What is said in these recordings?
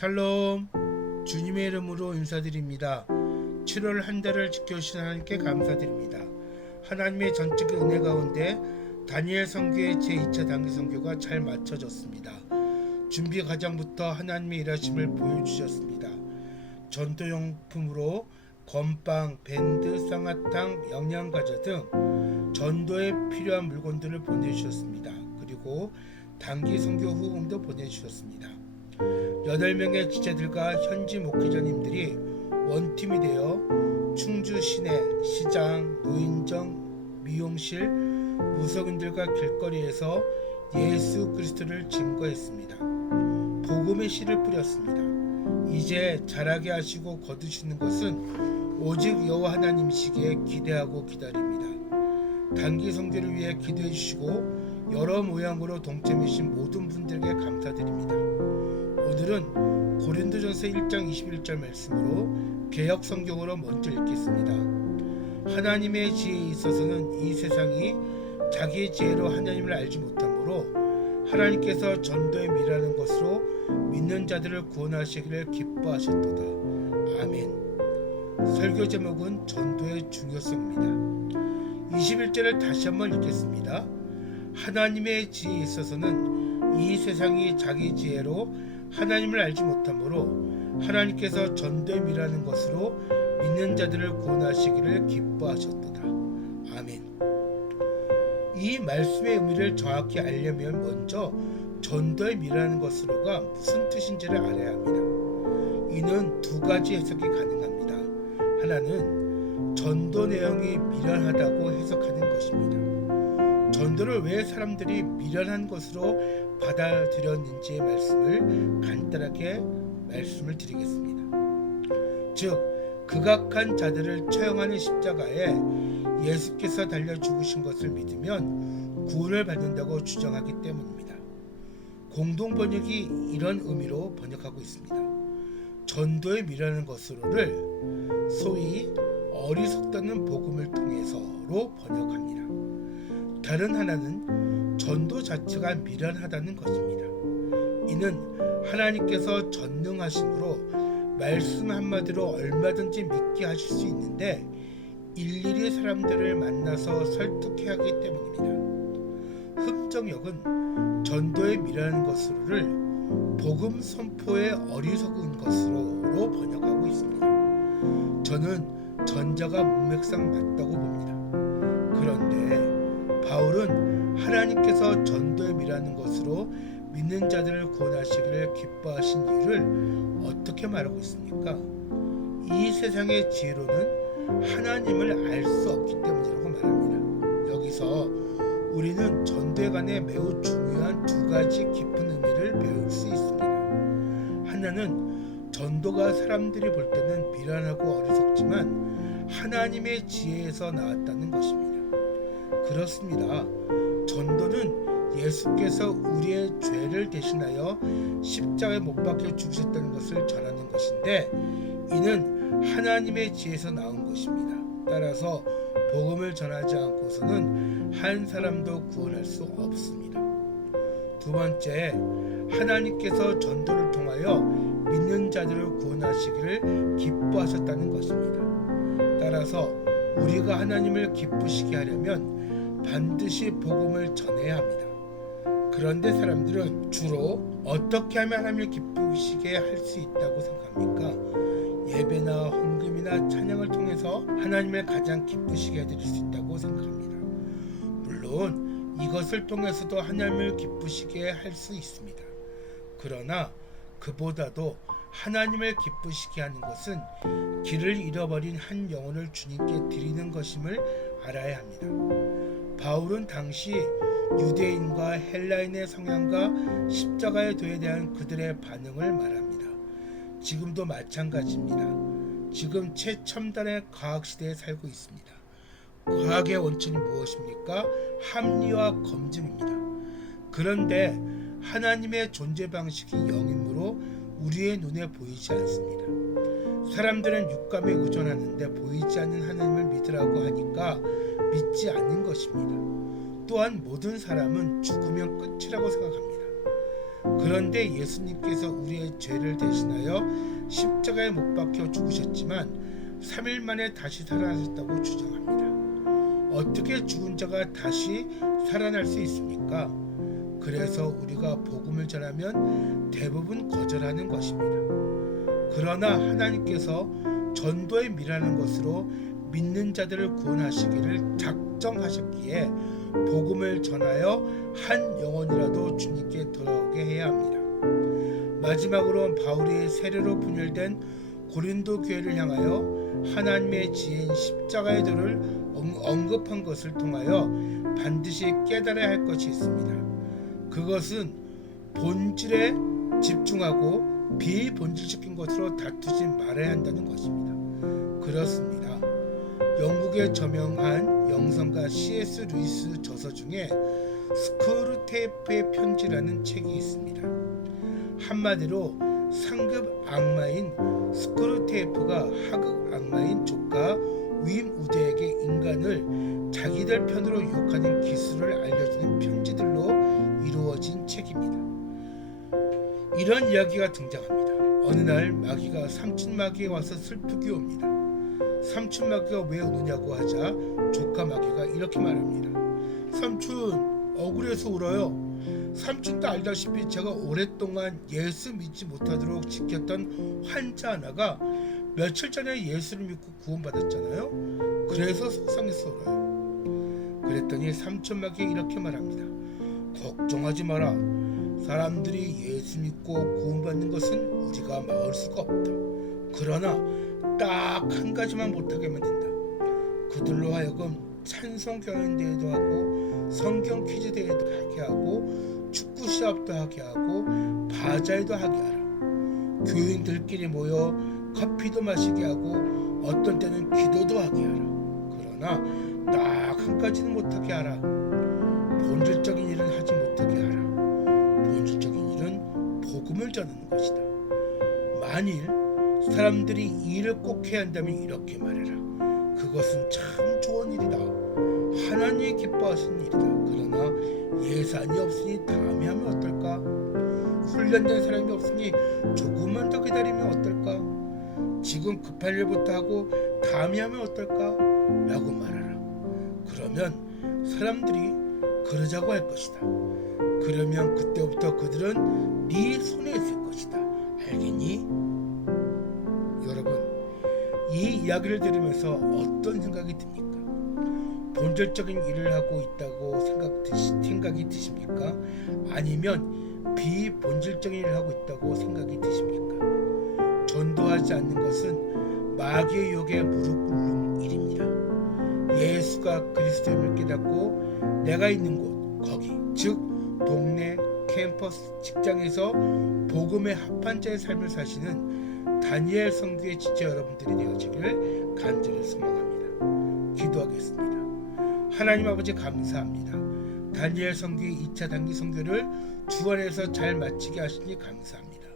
샬롬, 주님의 이름으로 인사드립니다. 7월 한 달을 지켜주신 하나님께 감사드립니다. 하나님의 전적인 은혜 가운데 다니엘 선교의 제2차 단기 선교가 잘 마쳐졌습니다. 준비 과정부터 하나님의 일하심을 보여주셨습니다. 전도용품으로 건빵, 밴드, 쌍화탕, 영양과자 등 전도에 필요한 물건들을 보내주셨습니다. 그리고 단기 선교 후원도 보내주셨습니다. 8명의 지체들과 현지 목회자님들이 원팀이 되어 충주 시내, 시장, 노인정, 미용실, 무속인들과 길거리에서 예수 그리스도를 증거했습니다. 복음의 씨를 뿌렸습니다. 이제 자라게 하시고 거두시는 것은 오직 여호와 하나님이시기에 기대하고 기다립니다. 단기 선교를 위해 기도해 주시고 여러 모양으로 동참해주신 모든 분들에게 감사드립니다. 오늘은 고린도전서 1장 21절 말씀으로 개역 성경으로 먼저 읽겠습니다. 하나님의 지혜에 있어서는 이 세상이 자기의 지혜로 하나님을 알지 못하므로 하나님께서 전도에 미라는 것으로 믿는 자들을 구원하시기를 기뻐하셨도다. 아멘. 설교 제목은 전도의 중요성입니다. 21절을 다시 한번 읽겠습니다. 하나님의 지혜에 있어서는 이 세상이 자기 지혜로 하나님을 알지 못하므로 하나님께서 전도에 미라는 것으로 믿는 자들을 구원하시기를 기뻐하셨도다. 아멘. 이 말씀의 의미를 정확히 알려면 먼저 전도에 미라는 것으로가 무슨 뜻인지를 알아야 합니다. 이는 두 가지 해석이 가능합니다. 하나는 전도 내용이 미련하다고 해석하는 것입니다. 전도를 왜 사람들이 미련한 것으로 받아들였는지의 말씀을 간단하게 말씀을 드리겠습니다. 즉, 극악한 자들을 처형하는 십자가에 예수께서 달려 죽으신 것을 믿으면 구원을 받는다고 주장하기 때문입니다. 공동 번역이 이런 의미로 번역하고 있습니다. 전도에 미련한 것으로를 소위 어리석다는 복음을 통해서로 번역합니다. 다른 하나는 전도 자체가 미련하다는 것입니다. 이는 하나님께서 전능하심으로 말씀 한마디로 얼마든지 믿게 하실 수 있는데 일일이 사람들을 만나서 설득해야 하기 때문입니다. 흠정역은 전도에 미련한 것으로를 복음 선포에 어리석은 것으로 번역하고 있습니다. 저는 전자가 문맥상 맞다고 봅니다. 그런데 바울은 하나님께서 전도에 미라는 것으로 믿는 자들을 구원하시기를 기뻐하신 이유를 어떻게 말하고 있습니까? 이 세상의 지혜로는 하나님을 알 수 없기 때문이라고 말합니다. 여기서 우리는 전도에 관해 매우 중요한 두 가지 깊은 의미를 배울 수 있습니다. 하나는 전도가 사람들이 볼 때는 미련하고 어리석지만 하나님의 지혜에서 나왔다는 것입니다. 그렇습니다. 전도는 예수께서 우리의 죄를 대신하여 십자가에 못 박혀 죽으셨다는 것을 전하는 것인데 이는 하나님의 지혜에서 나온 것입니다. 따라서 복음을 전하지 않고서는 한 사람도 구원할 수 없습니다. 두 번째, 하나님께서 전도를 통하여 믿는 자들을 구원하시기를 기뻐하셨다는 것입니다. 따라서 우리가 하나님을 기쁘시게 하려면 반드시 복음을 전해야 합니다. 그런데 사람들은 주로 어떻게 하면 하나님을 기쁘시게 할 수 있다고 생각합니까? 예배나 헌금이나 찬양을 통해서 하나님을 가장 기쁘시게 해드릴 수 있다고 생각합니다. 물론 이것을 통해서도 하나님을 기쁘시게 할 수 있습니다. 그러나 그보다도 하나님을 기쁘시게 하는 것은 길을 잃어버린 한 영혼을 주님께 드리는 것임을 알아야 합니다. 바울은 당시 유대인과 헬라인의 성향과 십자가의 도에 대한 그들의 반응을 말합니다. 지금도 마찬가지입니다. 지금 최첨단의 과학시대에 살고 있습니다. 과학의 원천이 무엇입니까? 합리화 검증입니다. 그런데 하나님의 존재 방식이 영이므로 우리의 눈에 보이지 않습니다. 사람들은 육감에 의존하는데 보이지 않는 하나님을 믿으라고 하니까 믿지 않는 것입니다. 또한 모든 사람은 죽으면 끝이라고 생각합니다. 그런데 예수님께서 우리의 죄를 대신하여 십자가에 못 박혀 죽으셨지만 3일 만에 다시 살아나셨다고 주장합니다. 어떻게 죽은 자가 다시 살아날 수 있습니까? 그래서 우리가 복음을 전하면 대부분 거절하는 것입니다. 그러나 하나님께서 전도에 미라는 것으로 믿는 자들을 구원하시기를 작정하셨기에 복음을 전하여 한 영혼이라도 주님께 돌아오게 해야 합니다. 마지막으로 바울이 세례로 분열된 고린도 교회를 향하여 하나님의 지혜인 십자가의 도를 언급한 것을 통하여 반드시 깨달아야 할 것이 있습니다. 그것은 본질에 집중하고 비본질적인 것으로 다투지 말아야 한다는 것입니다. 그렇습니다. 영국에 저명한 영성가 C.S. 루이스 저서 중에 스크루테이프의 편지라는 책이 있습니다. 한마디로 상급 악마인 스크루테이프가 하급 악마인 조카 윈 우드에게 인간을 자기들 편으로 유혹하는 기술을 알려주는 편지들로 이루어진 책입니다. 이런 이야기가 등장합니다. 어느 날 마귀가 삼촌 마귀에 와서 슬프게 옵니다. 삼촌 마귀가 왜 우느냐고 하자 조카 마귀가 이렇게 말합니다. 삼촌, 억울해서 울어요. 삼촌도 알다시피 제가 오랫동안 예수 믿지 못하도록 지켰던 환자 하나가 며칠 전에 예수를 믿고 구원받았잖아요. 그래서 속상해서 울어요. 그랬더니 삼촌 마귀가 이렇게 말합니다. 걱정하지 마라. 사람들이 예수 믿고 구원받는 것은 우리가 막을 수가 없다. 그러나 딱 한 가지만 못하게 만든다. 그들로 하여금 찬송 경연대회도 하고 성경 퀴즈 대회도 하게 하고 축구 시합도 하게 하고 바자회도 하게 하라. 교인들끼리 모여 커피도 마시게 하고 어떤 때는 기도도 하게 하라. 그러나 딱 한 가지는 못하게 하라. 본질적인 일은 하지 못하게 하라. 본질적인 일은 복음을 전하는 것이다. 만일 사람들이 이 일을 꼭 해야 한다면 이렇게 말해라. 그것은 참 좋은 일이다. 하나님이 기뻐하시는 일이다. 그러나 예산이 없으니 다음에 하면 어떨까? 훈련된 사람이 없으니 조금만 더 기다리면 어떨까? 지금 급할 일부터 하고 다음에 하면 어떨까? 라고 말하라. 그러면 사람들이 그러자고 할 것이다. 그러면 그때부터 그들은 네 손에 있을 것이다. 알겠니? 여러분, 이 이야기를 들으면서 어떤 생각이 듭니까? 본질적인 일을 하고 있다고 생각이 드십니까? 아니면 비본질적인 일을 하고 있다고 생각이 드십니까? 전도하지 않는 것은 마귀의 유혹에 무릎 꿇는 일입니다. 예수가 그리스도임을 깨닫고 내가 있는 곳, 거기, 즉 동네, 캠퍼스, 직장에서 복음에 합한 자의 삶을 사시는 다니엘 선교의 지체 여러분들이 되어지기를 간절히 소망합니다. 기도하겠습니다. 하나님 아버지 감사합니다. 다니엘 선교의 2차 단기 선교를 주안에서 잘 마치게 하시니 감사합니다.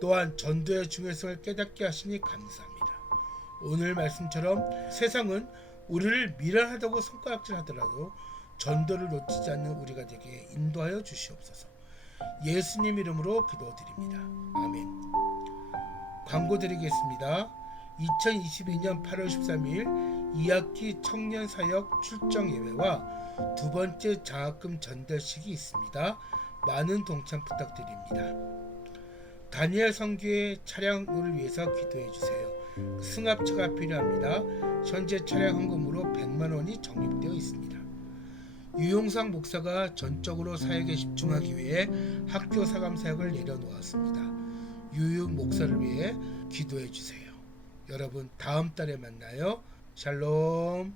또한 전도의 중요성을 깨닫게 하시니 감사합니다. 오늘 말씀처럼 세상은 우리를 미련하다고 손가락질하더라도 전도를 놓치지 않는 우리가 되게 인도하여 주시옵소서. 예수님 이름으로 기도드립니다. 아멘. 광고 드리겠습니다. 2022년 8월 13일 2학기 청년사역 출정 예배와 두 번째 장학금 전달식이 있습니다. 많은 동참 부탁드립니다. 다니엘 선교의 차량을 위해서 기도해 주세요. 승합차가 필요합니다. 현재 차량 헌금으로 100만 원이 적립되어 있습니다. 유용상 목사가 전적으로 사역에 집중하기 위해 학교 사감 사역을 내려놓았습니다. 유용 목사를 위해 기도해 주세요. 여러분 다음 달에 만나요. 샬롬.